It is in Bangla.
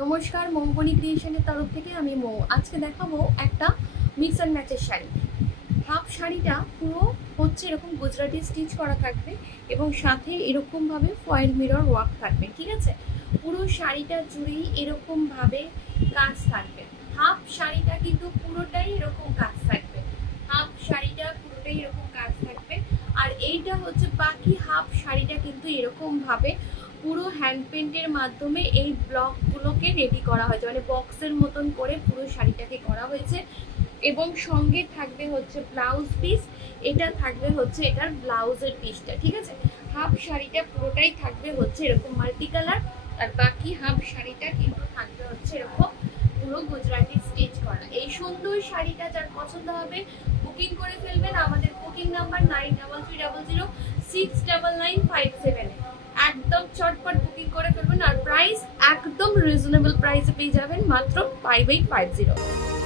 নমস্কার, মৌবনী ক্রিয়েশনের তরফ থেকে আমি মৌ। আজকে দেখাবো একটা মিক্স অ্যান্ড ম্যাচের শাড়ি। হাফ শাড়িটা পুরো হচ্ছে এরকম গুজরাটি স্টিচ করা থাকবে এবং সাথে এরকমভাবে ফয়েল মিরর ওয়ার্ক থাকবে। ঠিক আছে, পুরো শাড়িটা জুড়েই এরকমভাবে কাজ থাকবে। হাফ শাড়িটা কিন্তু পুরোটাই এরকম কাজ থাকবে। হাফ শাড়িটা পুরোটাই এরকম কাজ থাকবে। আর এইটা হচ্ছে বাকি হাফ শাড়িটা কিন্তু এরকমভাবে পুরো হ্যান্ড পেন্টের মাধ্যমে এই ব্লকগুলোকে রেডি করা হয়েছে, মানে বক্সের মতন করে পুরো শাড়িটাকে করা হয়েছে। এবং সঙ্গে থাকবে হচ্ছে ব্লাউজ পিস, এটা থাকবে হচ্ছে এটার ব্লাউজের পিসটা। ঠিক আছে, হাফ শাড়িটা পুরোটাই থাকবে হচ্ছে এরকম মাল্টি কালার, আর বাকি হাফ শাড়িটা কিন্তু থাকবে হচ্ছে এরকম পুরো গুজরাটি স্টিচ করা। এই সুন্দর শাড়িটা যার পছন্দ হবে বুকিং করে ফেলবেন আমাদের বুকিং নাম্বার 9300069957। একদম চটপট বুকিং করে ফেলবেন। আর প্রাইস একদম রিজনেবল প্রাইসে পেয়ে যাবেন, মাত্র 5850।